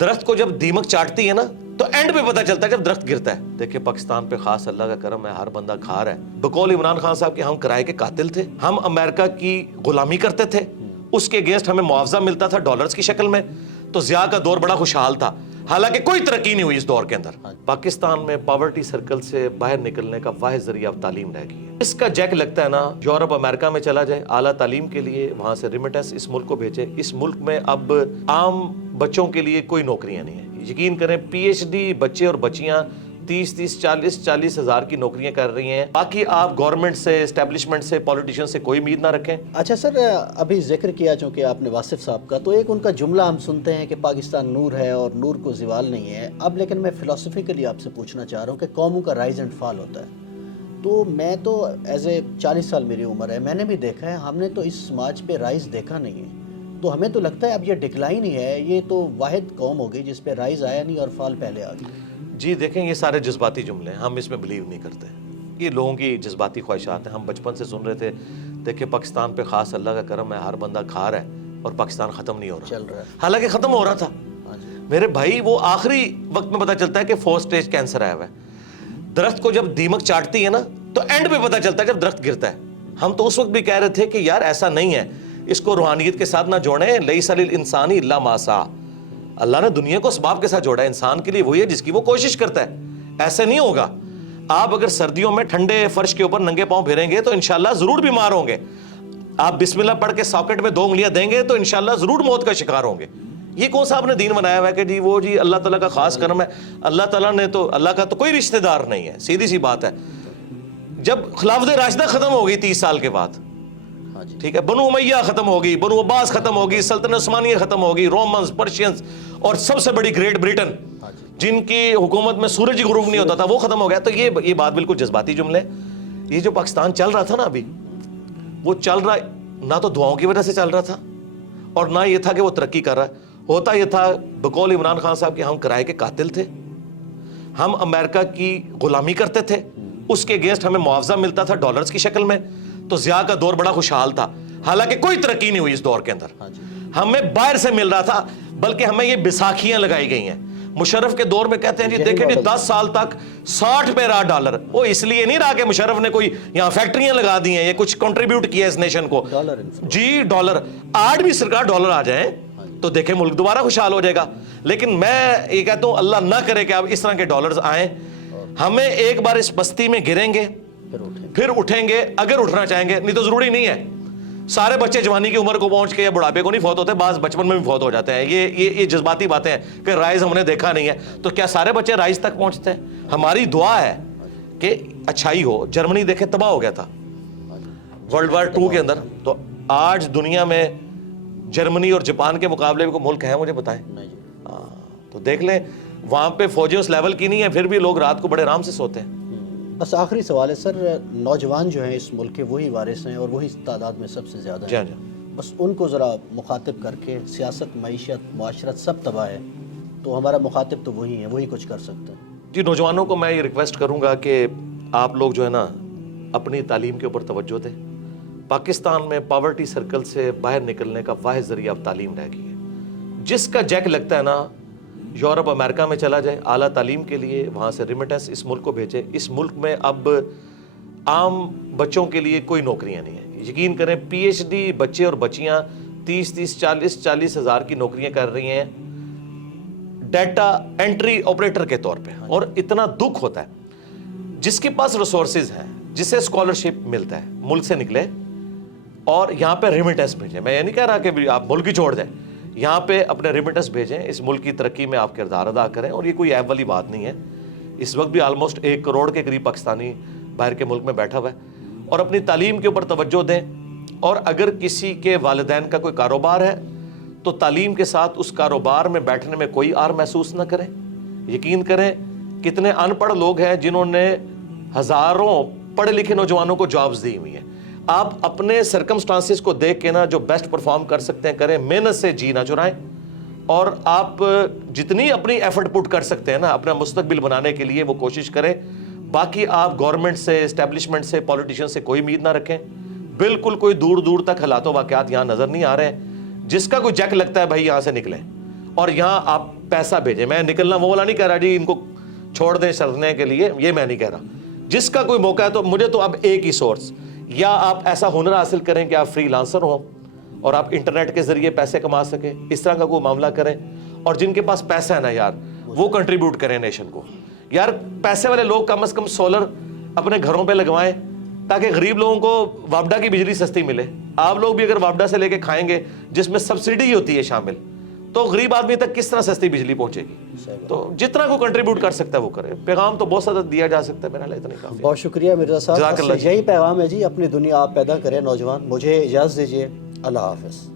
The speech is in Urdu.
درخت کو جب دیمک چاٹتی ہے نا تو اینڈ پہ پتہ چلتا ہے جب درخت گرتا ہے. دیکھیں پاکستان پہ خاص اللہ کا کرم ہے, ہر بندہ کھا رہا ہے. بقول عمران خان صاحب کے ہم کرائے کے قاتل تھے, ہم امریکہ کی غلامی کرتے تھے, اس کے اگینسٹ ہمیں معاوضہ ملتا تھا ڈالرز کی شکل میں, تو ضیاء کا دور بڑا خوشحال تھا, حالانکہ کوئی ترقی نہیں ہوئی اس دور کے اندر. پاکستان میں پاورٹی سرکل سے باہر نکلنے کا واحد ذریعہ اب تعلیم رہ گئی ہے. اس کا جیک لگتا ہے نا, یورپ امریکہ میں چلا جائے اعلیٰ تعلیم کے لیے, وہاں سے ریمیٹنس اس ملک کو بھیجے. اس ملک میں اب عام بچوں کے لیے کوئی نوکریاں نہیں ہیں. یقین کریں پی ایچ ڈی بچے اور بچیاں 30-40 ہزار کی نوکریاں کر رہی ہیں. باقی آپ گورنمنٹ سے, اسٹیبلشمنٹ سے, پولیٹیشین سے کوئی امید نہ رکھیں. اچھا سر, ابھی ذکر کیا چونکہ آپ نے واصف صاحب کا, تو ایک ان کا جملہ ہم سنتے ہیں کہ پاکستان نور ہے اور نور کو زوال نہیں ہے. اب لیکن میں فلسفیکلی آپ سے پوچھنا چاہ رہا ہوں کہ قوموں کا رائز اینڈ فال ہوتا ہے. تو میں تو ایز اے 40 سال میری عمر ہے, میں نے بھی دیکھا ہے, ہم نے تو اس سماج پہ رائز دیکھا نہیں ہے. تو ہمیں تو لگتا ہے اب یہ ڈکلائن ہی ہے, یہ تو واحد قوم ہوگی جس پہ رائز آیا نہیں اور فال پہلے آ گیا. جی دیکھیں یہ سارے جذباتی جملے ہیں, ہم اس میں بلیو نہیں کرتے. یہ لوگوں کی جذباتی خواہشات ہیں. ہم بچپن سے سن رہے تھے, دیکھیں پاکستان پہ خاص اللہ کا کرم ہے, ہر بندہ کھا رہا ہے اور پاکستان ختم نہیں ہو رہا, چل رہا ہے, حالانکہ ختم ہو رہا تھا. میرے بھائی وہ آخری وقت میں پتہ چلتا ہے کہ 4 سٹیج کینسر آیا ہوا ہے. درخت کو جب دیمک چاٹتی ہے نا تو اینڈ پہ پتہ چلتا ہے جب درخت گرتا ہے. ہم تو اس وقت بھی کہہ رہے تھے کہ یار ایسا نہیں ہے, اس کو روحانیت کے ساتھ نہ جوڑیں. لیس للانسان الا ما سعی, اللہ نے دنیا کو اسباب کے ساتھ جوڑا ہے, انسان کے لیے وہی ہے جس کی وہ کوشش کرتا ہے. ایسے نہیں ہوگا. آپ اگر سردیوں میں ٹھنڈے فرش کے اوپر ننگے پاؤں پھریں گے تو انشاءاللہ ضرور بیمار ہوں گے. آپ بسم اللہ پڑھ کے ساکٹ میں 2 انگلیاں دیں گے تو انشاءاللہ ضرور موت کا شکار ہوں گے. یہ کون سا آپ نے دین بنایا ہوا ہے کہ جی وہ جی اللہ تعالیٰ کا خاص کرم ہے. اللہ تعالیٰ نے تو, اللہ کا تو کوئی رشتہ دار نہیں ہے, سیدھی سی بات ہے. جب خلافت راشدہ ختم ہو گئی 30 سال کے بعد, ٹھیک ہے, بنو امیہ ختم ہوگی, بنو عباس ختم ہوگی, سلطنت عثمانیہ ختم ہوگی, رومنز, پرشینز, اور سب سے بڑی گریٹ بریٹن جن کی حکومت میں سورج ہی غروب نہیں ہوتا تھا, وہ ختم ہو گیا. تو یہ بات بالکل جذباتی جملے. یہ جو پاکستان چل رہا تھا نا ابھی, وہ چل رہا نہ تو دعاؤں کی وجہ سے چل رہا تھا اور نہ یہ تھا کہ وہ ترقی کر رہا ہے. ہوتا یہ تھا, بقول عمران خان صاحب کے ہم کرائے کے قاتل تھے, ہم امریکہ کی غلامی کرتے تھے, اس کے اگینسٹ ہمیں معاوضہ ملتا تھا ڈالرز کی شکل میں, تو ضیاء کا دور بڑا خوشحال تھا, حالانکہ کوئی ترقی نہیں ہوئی اس دور کے اندر. ہمیں باہر سے مل رہا تھا, بلکہ ہمیں یہ بیساکھیاں لگائی گئی ہیں. مشرف کے دور میں کہتے ہیں جی دیکھیں جی 10 سال تک 60 پہ رہا ڈالر. وہ اس لیے نہیں رہا کہ مشرف نے کوئی یہاں فیکٹریاں لگا دی ہیں یا کچھ کنٹریبیوٹ کیا اس نیشن کو. جی ڈالر, آج بھی سرکار ڈالر آ جائیں تو دیکھیں ملک دوبارہ خوشحال ہو جائے گا. لیکن میں یہ کہتا ہوں اللہ نہ کرے کہ اب اس طرح کے ڈالرز آئیں. ہمیں ایک بار اس بستی میں گریں گے پھر اٹھیں گے اگر اٹھنا چاہیں گے, نہیں تو ضروری نہیں ہے. سارے بچے جوانی کی عمر کو پہنچ کے یا بڑھاپے کو نہیں فوت ہوتے, بعض بچپن میں بھی فوت ہو جاتے ہیں. یہ جذباتی باتیں ہیں کہ رائز ہم نے دیکھا نہیں ہے. تو کیا سارے بچے رائز تک پہنچتے ہیں؟ ہماری دعا ہے کہ اچھائی ہو. جرمنی دیکھیں تباہ ہو گیا تھا ورلڈ وار 2 کے اندر, تو آج دنیا میں جرمنی اور جاپان کے مقابلے میں کوئی ملک ہے مجھے بتائیں؟ تو دیکھ لیں وہاں پہ فوجیں اس لیول کی نہیں ہیں, پھر بھی لوگ رات کو بڑے آرام سے سوتے ہیں. بس آخری سوال ہے سر, نوجوان جو ہیں اس ملک کے وہی وارث ہیں اور وہی تعداد میں سب سے زیادہ ہیں. بس ان کو ذرا مخاطب کر کے, سیاست, معیشت, معاشرت سب تباہ ہے, تو ہمارا مخاطب تو وہی ہے, وہی کچھ کر سکتے ہیں. جی نوجوانوں کو میں یہ ریکویسٹ کروں گا کہ آپ لوگ جو ہے نا اپنی تعلیم کے اوپر توجہ دیں. پاکستان میں پاورٹی سرکل سے باہر نکلنے کا واحد ذریعہ اب تعلیم رہ گئی ہے. جس کا جیک لگتا ہے نا, یورپ امریکہ میں چلا جائے اعلیٰ تعلیم کے لیے, وہاں سے ریمیٹنس اس ملک کو بھیجے. اس ملک میں اب عام بچوں کے لیے کوئی نوکریاں نہیں ہیں. یقین کریں پی ایچ ڈی بچے اور بچیاں 30-40 ہزار کی نوکریاں کر رہی ہیں ڈیٹا انٹری آپریٹر کے طور پہ. اور اتنا دکھ ہوتا ہے جس کے پاس ریسورسز ہیں, جسے اسکالرشپ ملتا ہے, ملک سے نکلے اور یہاں پہ ریمیٹنس بھیجیں. میں یہ نہیں کہہ رہا کہ آپ ملک ہی چھوڑ دیں, یہاں پہ اپنے ریمیٹنس بھیجیں, اس ملک کی ترقی میں آپ کردار ادا کریں. اور یہ کوئی عیب والی بات نہیں ہے. اس وقت بھی آلموسٹ 1 کروڑ کے قریب پاکستانی باہر کے ملک میں بیٹھا ہوا ہے. اور اپنی تعلیم کے اوپر توجہ دیں. اور اگر کسی کے والدین کا کوئی کاروبار ہے تو تعلیم کے ساتھ اس کاروبار میں بیٹھنے میں کوئی آر محسوس نہ کریں. یقین کریں کتنے ان پڑھ لوگ ہیں جنہوں نے ہزاروں پڑھے لکھے نوجوانوں کو جابز دی ہوئی ہیں. آپ اپنے سرکمسٹانسز کو دیکھ کے نا جو بیسٹ پرفارم کر سکتے ہیں کریں, محنت سے جی نہ چرائیں. اور آپ جتنی اپنی ایفرٹ پٹ کر سکتے ہیں نا اپنا مستقبل بنانے کے لیے وہ کوشش کریں. باقی آپ گورنمنٹ سے, اسٹیبلشمنٹ سے, پولیٹیشین سے کوئی امید نہ رکھیں. بالکل کوئی دور دور تک حالات و واقعات یہاں نظر نہیں آ رہے ہیں. جس کا کوئی جیک لگتا ہے بھائی یہاں سے نکلیں. اور یہاں آپ پیسہ بھیجیں. میں نکلنا وہ والا نہیں کہہ رہا جی ان کو چھوڑ دیں سرنے کے لیے, یہ میں نہیں کہہ رہا. جس کا کوئی موقع ہے تو مجھے تو اب ایک ہی سورس, یا آپ ایسا ہنر حاصل کریں کہ آپ فری لانسر ہوں اور آپ انٹرنیٹ کے ذریعے پیسے کما سکیں, اس طرح کا کوئی معاملہ کریں. اور جن کے پاس پیسہ ہے نا یار, وہ کنٹریبیوٹ کریں نیشن کو. یار پیسے والے لوگ کم از کم سولر اپنے گھروں پہ لگوائیں تاکہ غریب لوگوں کو وابڈا کی بجلی سستی ملے. آپ لوگ بھی اگر وابڈا سے لے کے کھائیں گے جس میں سبسڈی ہوتی ہے شامل, تو غریب آدمی تک کس طرح سستی بجلی پہنچے گی. تو جتنا کو کنٹریبیوٹ کر سکتا ہے وہ کرے. پیغام تو بہت زیادہ دیا جا سکتا ہے, میرا خیال اتنا کافی. بہت شکریہ مرزا صاحب. جزاک اللہ. یہی پیغام ہے جی, اپنی دنیا آپ پیدا کریں نوجوان. مجھے اجازت دیجیے, اللہ حافظ.